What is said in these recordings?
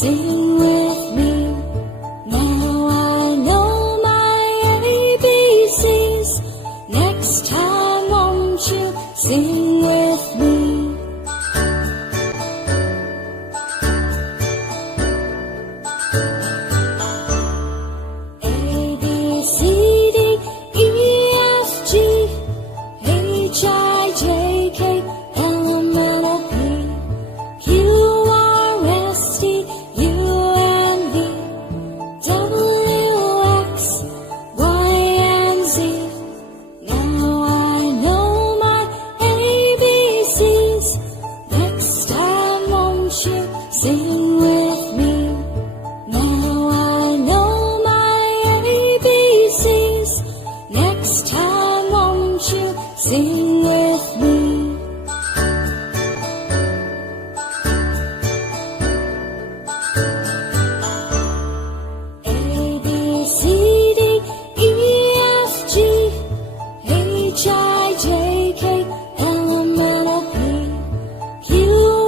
Sing with me. Now I know my ABCs. Next time won't you sing with me? A, B, C, D, E, F, G, H, I, J, K, L, M, N, O, P, Q, R, S, T, U, N, V, W, X, Y, and Z. Now I know my ABCs. Next time won't you sing with me? Now I know my ABCs. Next time won't you sing with me? A, B, C, D, E, F, G, H, I, J, K, L, M, N, O, P, Q,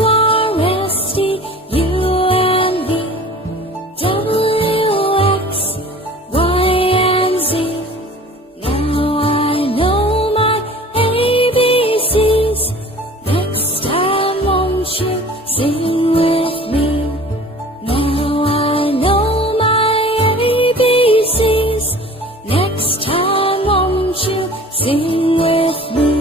R, S, T, U, N, V, W, X, Y, and Z. Now I know my ABCs. Next time won't you sing with me? Now I know my ABCs. Next time won't you sing with me?